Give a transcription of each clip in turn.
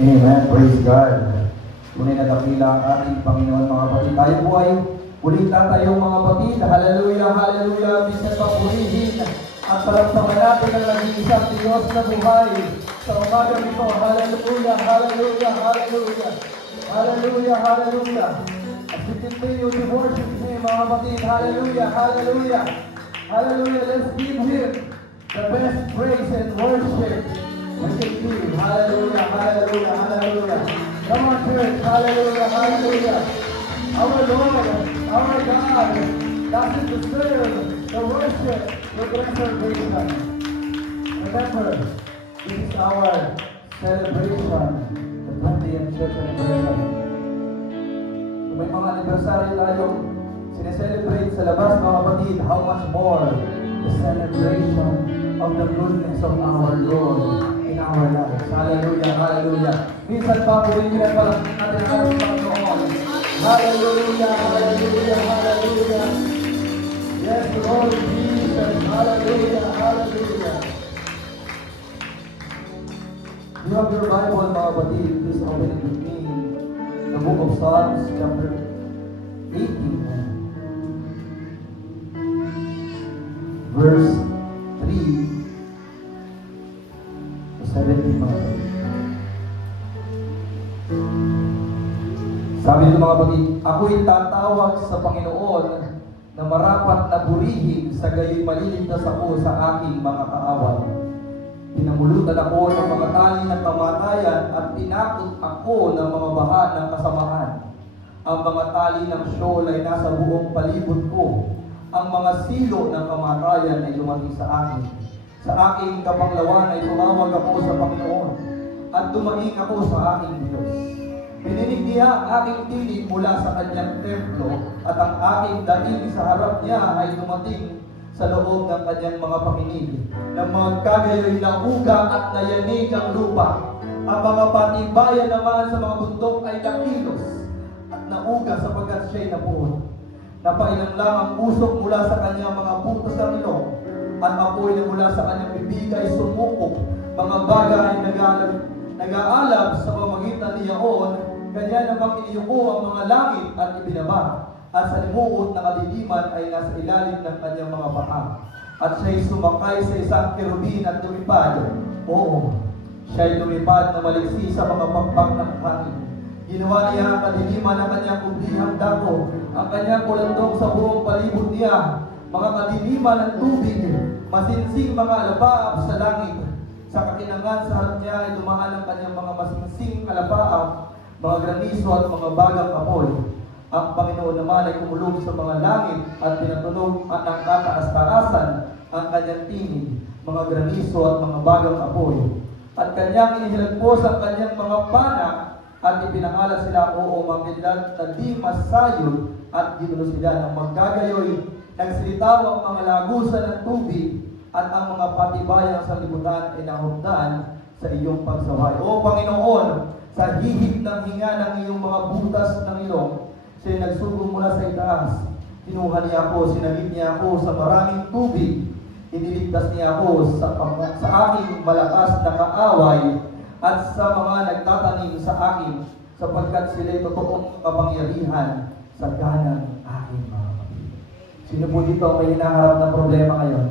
Amen. Praise God. Tunay na dakila ang ating Panginoon, mga kapatid. Tayo po ay ulit tatayong mga kapatid. Hallelujah, hallelujah. Minsan papurihin at talamsaman natin ang nag-iisang Diyos na buhay. Sa umaga nito, hallelujah, hallelujah, hallelujah. Hallelujah, hallelujah. As we continue to worship Him, mga kapatid. Hallelujah, hallelujah. Hallelujah. Let's give Him the best praise and worship. Hallelujah, hallelujah, hallelujah. Come on, church. Hallelujah, hallelujah. Our Lord, our God, doesn't deserve the worship, the reservation. Remember, this is our celebration, the 20th church anniversary. Kung may mga anniversary tayong sineselebrate sa labas, mga kapatid, how much more the celebration of the goodness of our Lord in our lives. Hallelujah, hallelujah. Minsan pa, purihin pa lang natin ang ating Panginoon. Hallelujah, hallelujah, hallelujah. Yes, Lord Jesus. Hallelujah, hallelujah. You have your Bible, mga kapatid. Please open it with me. The book of Psalms, chapter 18, verse 3 to 17, mga kapatid. Sabi nito, mga kapatid, ako'y tatawag sa Panginoon na marapat na purihin, sa gayo'y maliligtas ako sa aking mga kaaway. Pinamulutan ako ng mga tali ng kamatayan at tinakot ako ng mga baha ng kasamaan. Ang mga tali ng Sheol ay nasa buong palibot ko. Ang mga silo ng kamatayan ay dumating sa akin. Sa aking kapanglawan ay tumawag ako sa Panginoon at dumaing ako sa aking Diyos. Pininig niya ang aking tinig mula sa kanyang templo at ang aking daing sa harap niya ay dumating sa loob ng kanyang mga pakinig. Na magkagayoy na uga at nayanig ang lupa. Ang mga patibayan naman sa mga bundok ay nakilos at nauga sapagkat siya'y napuon. Napailang lang ang usok mula sa kanyang mga butas ng ilong at apoy na mula sa kanyang bibig ay sumukok. Mga baga ay nag-aalab sa pamagitan niyaon. Kanya namang iniyuko ang mga langit at ibinaba. At sa limuot ng kadiliman ay nasa ilalim ng kanyang mga paa. At siya'y sumakay sa isang kerubin at lumipad. Oo, siya'y lumipad na maliksi sa mga pakpak ng hangin. Ginawa niya ang kadiliman ng kanyang kublihang dako. Ang kanyang kulandong sa buong palibot niya. Mga kadiliman ng tubig, masinsing mga alapaap sa langit. Sa kakinangan sa harap niya ay dumaan ang kanyang mga masinsing alapaap, mga granizo at mga bagang apoy. Ang Panginoon naman ay kumulog sa mga langit at pinatunog at ang kataas-taasan ang kanyang tinig, mga granizo at mga bagang apoy. At kanyang inihilagpos ang kanyang mga pana at ipinangalan sila, oo, magkilad na di masayod at ginulo sila ng magkagayoy. Nagsilitaw ang mga lagusan ng tubig at ang mga patibayang sa libutan ay nahugdan sa iyong pagsaway. O Panginoon, sa hihig ng hinga ng iyong mga butas ng ilong, siya'y nagsugong mula sa itaas. Kinuha niya ako, sinagip niya ako sa maraming tubig. Iniligtas niya ako sa aking malakas na kaaway at sa mga nagtatanim sa akin, sapagkat sila'y totoong kapangyarihan sa ganang aking mga kapatid. Sino po dito ang may hinaharap na problema ngayon?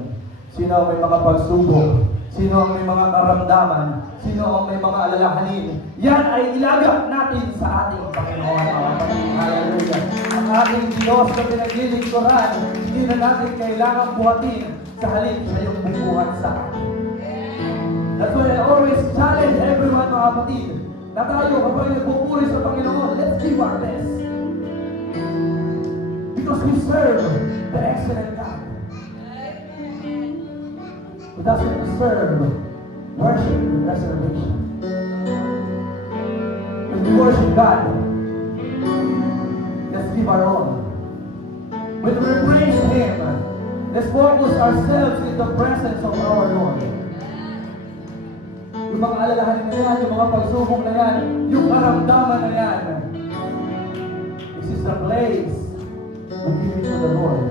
Sino ang may mga pagsubok? Sino ang may mga karamdaman? Sino ang may mga alalahanin? Yan ay ilagak natin sa ating Panginoon. Hallelujah. Ang ating Diyos na pinaglilingkuran, hindi na natin kailangang buhatin sa halip sa iyong bubuhat sa atin. That's why I always challenge everyone, mga kapatid, na tayo kapag nagpupuri sa Panginoon, let's give our best. Because we serve the excellent God. Who doesn't deserve worship and reservation. When we worship God, let's give our all. When we praise Him, let's focus ourselves in the presence of our Lord. Yung mga alalahanin na yan, yung mga pagsubok na yan, yung karamdaman na yan, this is the place we give it to the Lord.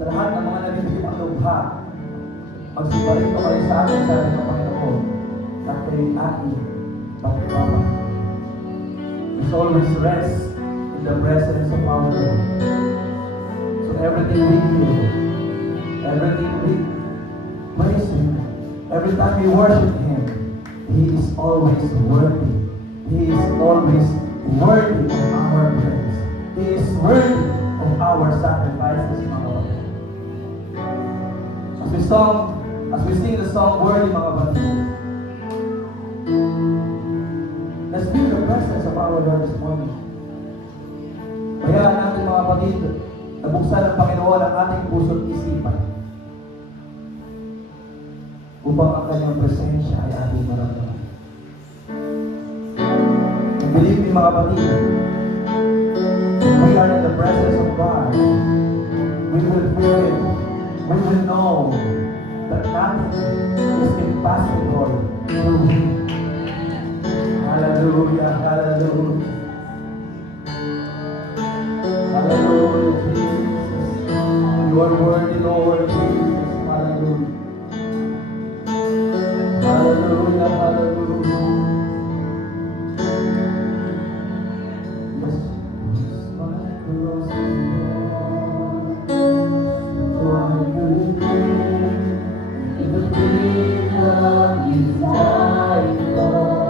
Sa lahat ng mga nabibigyan ang lubha, magsiparito kayo sa akin, sabi ng Panginoon, na kay aking Papa. There's always rest in the presence of our Lord. So everything we do, everything we praise Him, every time we worship Him, He is always worthy. He is always worthy of our praise. He is worthy of our sacrifices, mga kapatid. As we sing the song, Worthy, mga kapatid, let's feel the presence of our Lord this morning. Kaya natin, mga kapatid, nabuksan ng Panginoon ang ating puso't isipan upang ang kanyang presensya ay ating maramdaman. And believe me, mga kapatid, when we are in the presence of God, we will feel it. We will know that nothing is impossible through Him. Hallelujah, hallelujah. Hallelujah, Jesus. You are worthy, Lord Jesus. Hallelujah. Hallelujah, hallelujah. Yes, yes, my cross is borne, so I could live in the freedom You died for.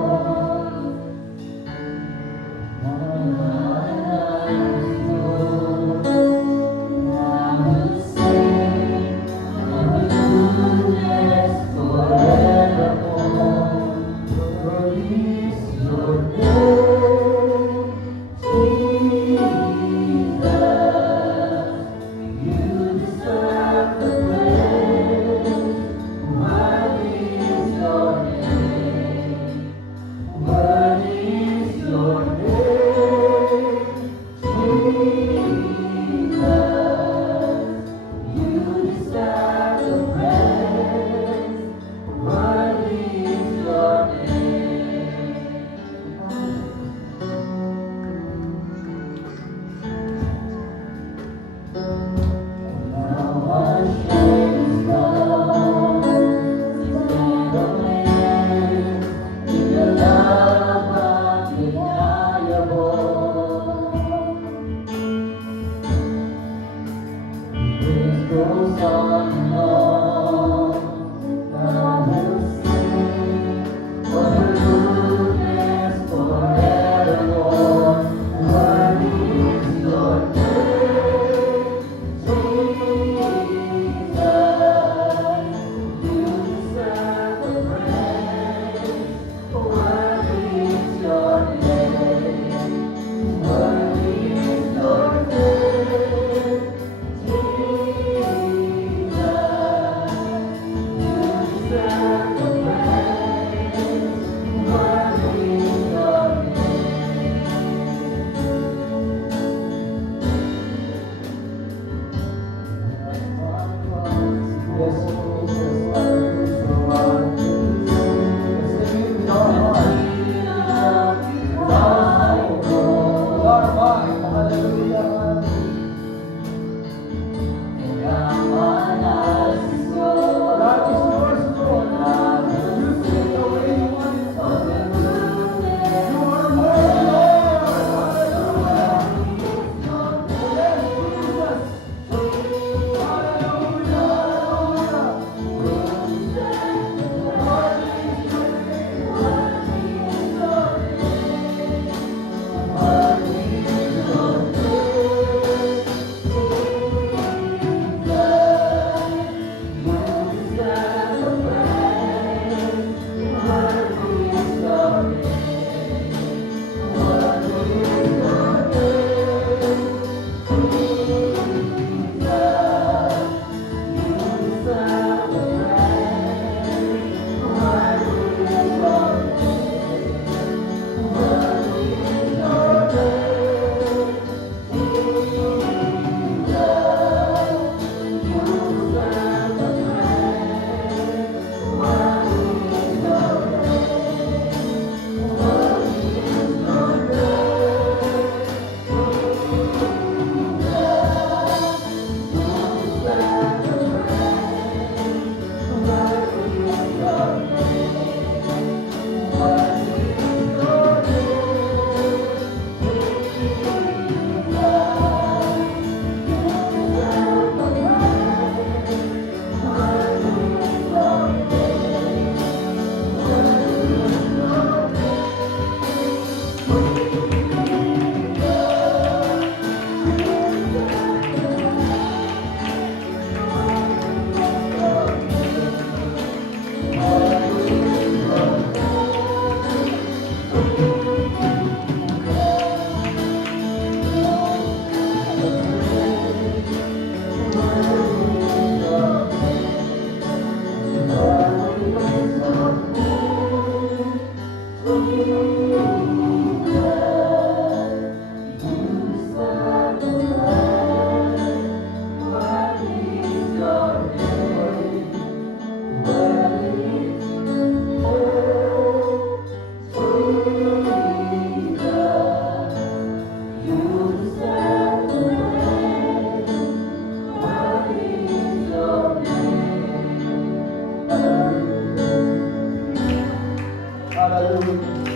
Hallelujah.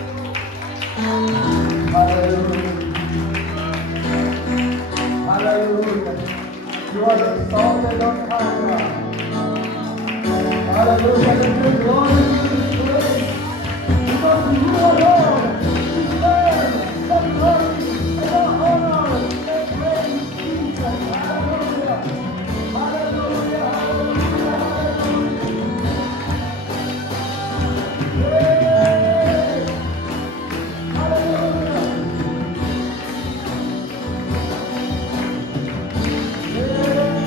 Hallelujah. Hallelujah. You are exalted on high, God. Hallelujah. Let your glory be displayed. Because you alone deserve the glory and the honor and praise, Jesus. Hallelujah. Hallelujah. Hallelujah. Hallelujah. Yeah. Hallelujah. Yeah.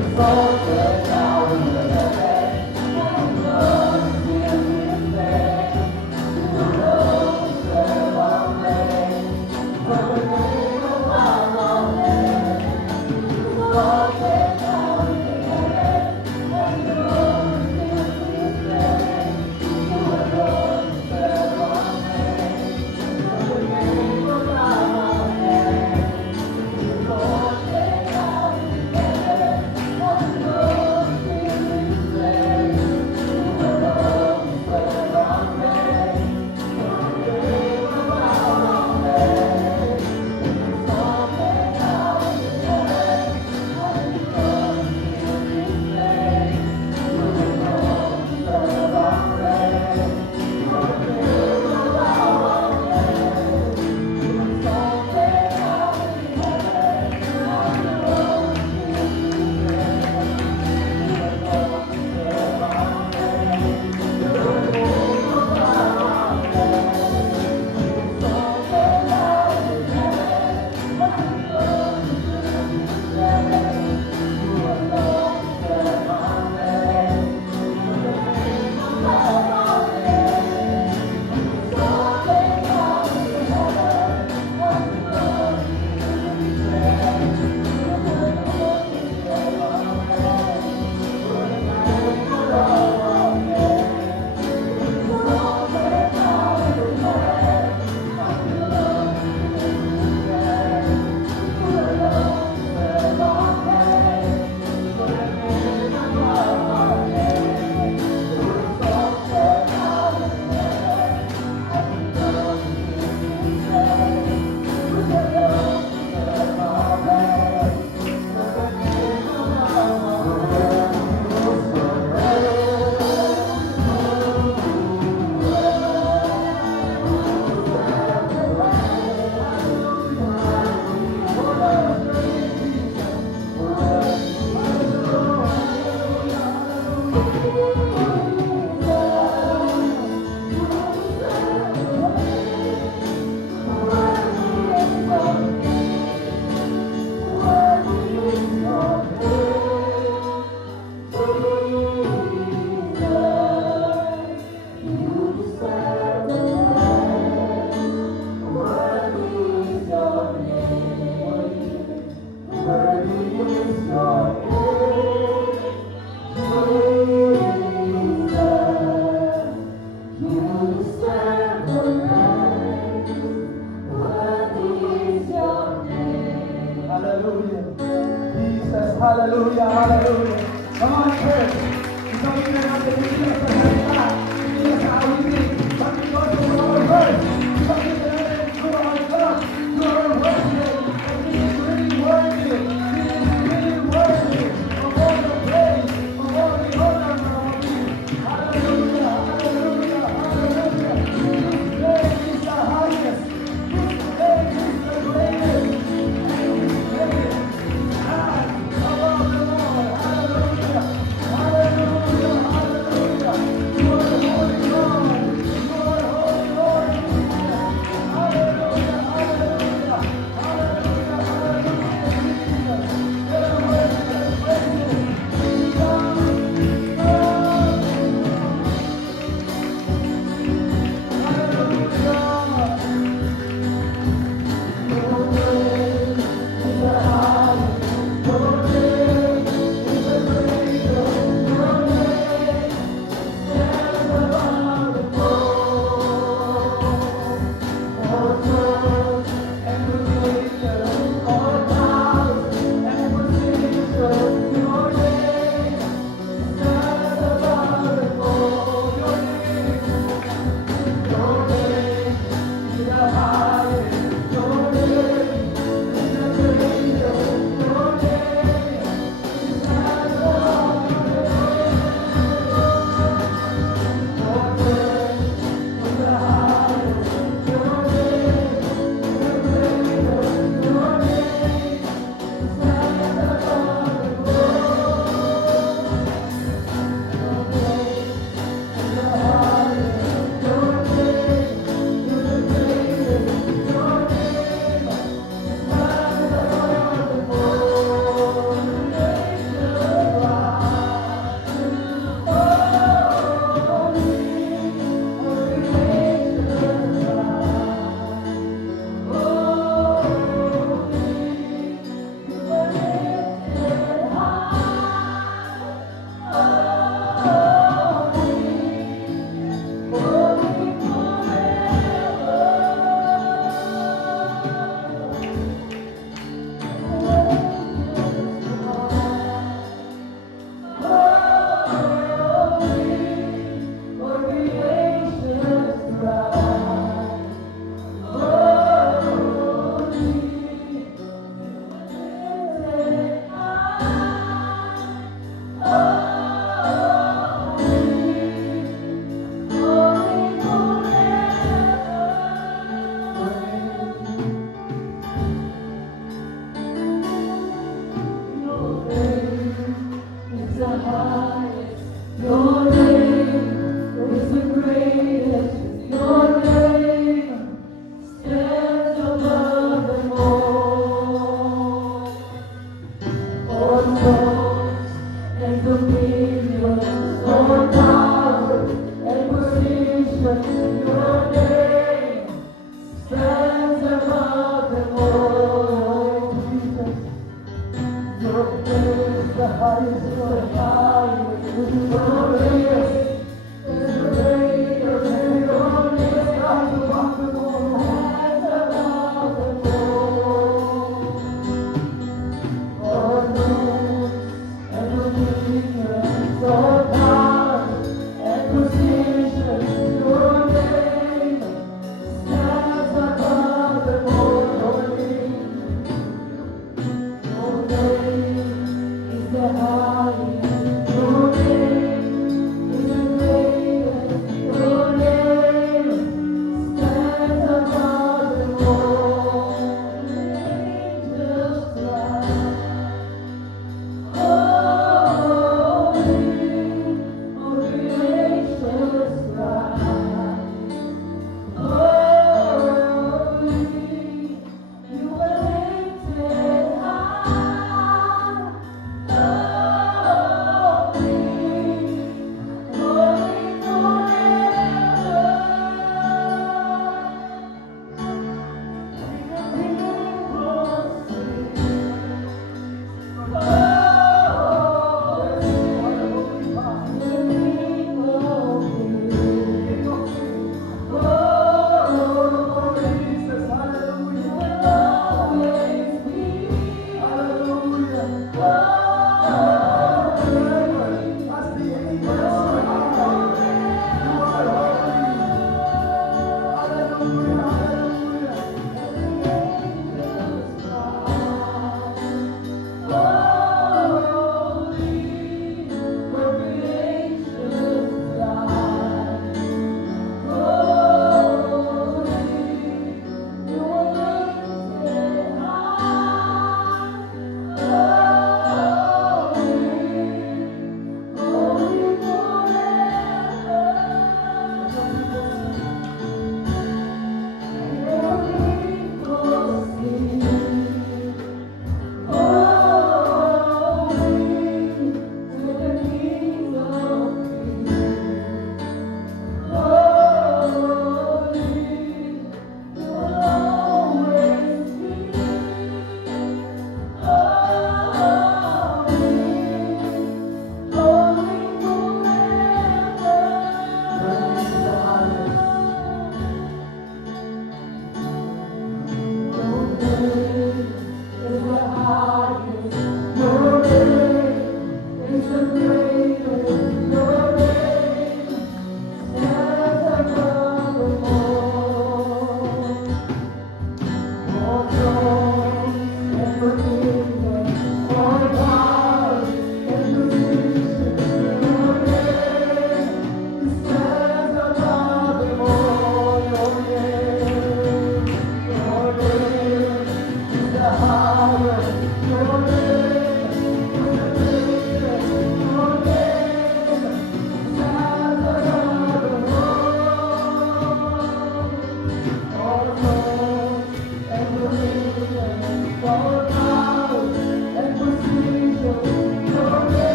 Exalted now in the heavens.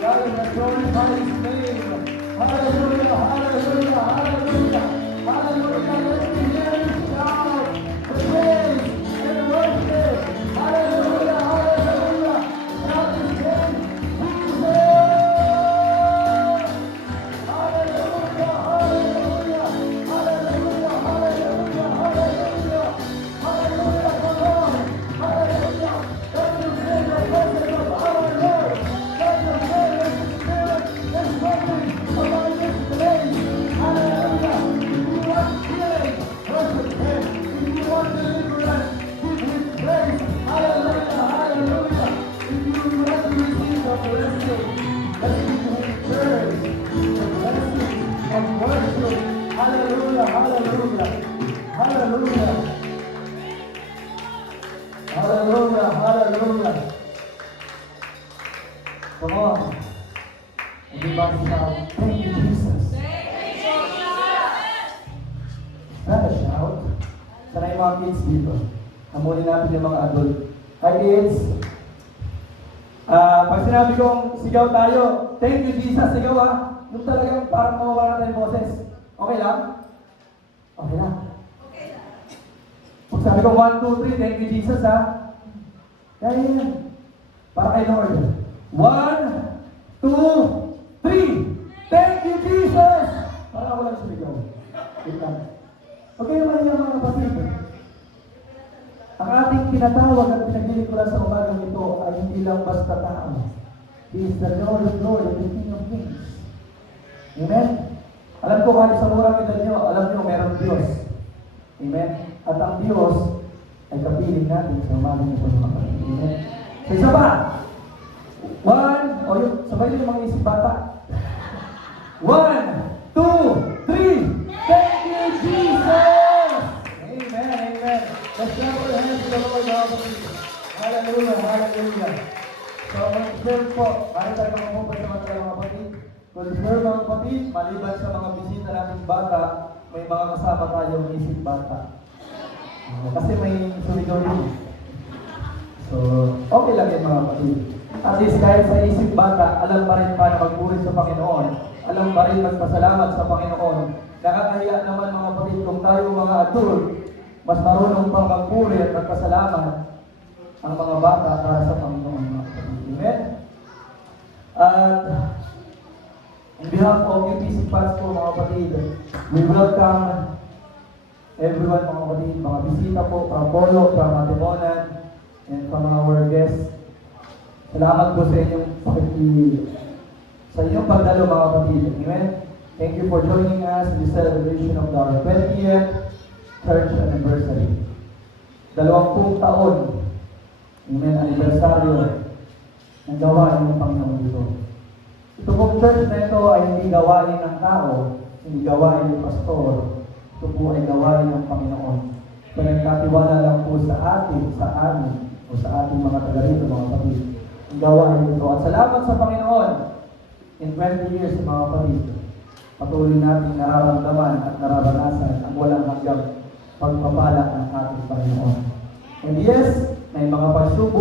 God has glorified His name. Hallelujah, hallelujah, hallelujah, hallelujah. Let me hear you shout the praise and worship. Hallelujah, hallelujah. God is saying, Jesus. Hallelujah, hallelujah, hallelujah, hallelujah, hallelujah, hallelujah, come on, hallelujah. Let me feel the presence of our Lord. Let me feel His Spirit is moving among this place. Hallelujah. If you want healing, worship Him. If you want deliverance, give Him praise. Hallelujah, hallelujah. If you want to receive the blessing, let's give Him praise. The blessing of worship. Hallelujah, hallelujah, hallelujah. Hallelujah, hallelujah. Come on. Everybody shout, thank you, Jesus. Is that a shout? Sana yung mga kids dito. Hamunin natin yung mga adult. Hi kids. Pag sinabi kong sigaw tayo, thank you Jesus, sigaw ha. Yung talagang parang mawawala na yung boses. Okay lang? Okay lang. Pag sabi kong 1, 2, 3, thank you Jesus ha. Kaya yan. Para kay Lord. 1, 2, 3. Thank you Jesus! Para ako lang sumigaw. Wait lang. Okay naman yung mga kapatid. Ang ating tinatawag at pinaglilingkuran sa umagang ito ay hindi lang basta tao. He is the Lord of Lords and the King of Kings. Amen? Alam ko kahit sa murang edad nyo, alam nyo meron Diyos. Amen? At ang Diyos ay kapiling natin sa umagang ito mga kapatid. Amen? So isa pa. 1, o yun, sabay nyo yung mga isip bata. 1, 2, 3. Thank you, Jesus! Amen, amen. Let's clap our hands to the Lord, mga kapatid. Hallelujah, hallelujah. So, mag-serve po. Kahit tayo mga mababa sa mga tayo mga kapatid. Mag-serve mga kapatid, maliban sa mga bisita nating bata, may mga kasama tayong isip bata. Kasi may sumigaw din. So, okay lang yun mga kapatid. At least kahit sa isip bata, alam pa rin paano magpuri sa Panginoon. Alam pa rin magpasalamat sa Panginoon. Nakakahiya naman mga kapatid kung tayo mga adult, mas marunong pang magpuri at magpasalamat ang mga bata para sa Panginoon mga kapatid. Amen? At on behalf of UPC Pads po mga kapatid, we welcome everyone mga kapatid, mga bisita po, from Polo, from Matimonan, and from our guests. Salamat po sa inyong pagdalo mga kapatid. Amen? Thank you for joining us in the celebration of our 20th church anniversary. 20 taon, amen, anibersaryo ng gawain ng Panginoon dito. Ito pong church na ito ay hindi gawain ng tao, hindi gawain ng pastor. Ito po ay gawain ng Panginoon. Pinagkatiwala lang po sa atin, sa amin, o sa ating mga taga rito, mga kapatid. Ang gawain nito. At salamat sa Panginoon, in 20 years, mga kapatid, patuloy natin nararamdaman at nararanasan ang walang hanggang pagpapala ng ating Panginoon. And yes, may mga pagsubok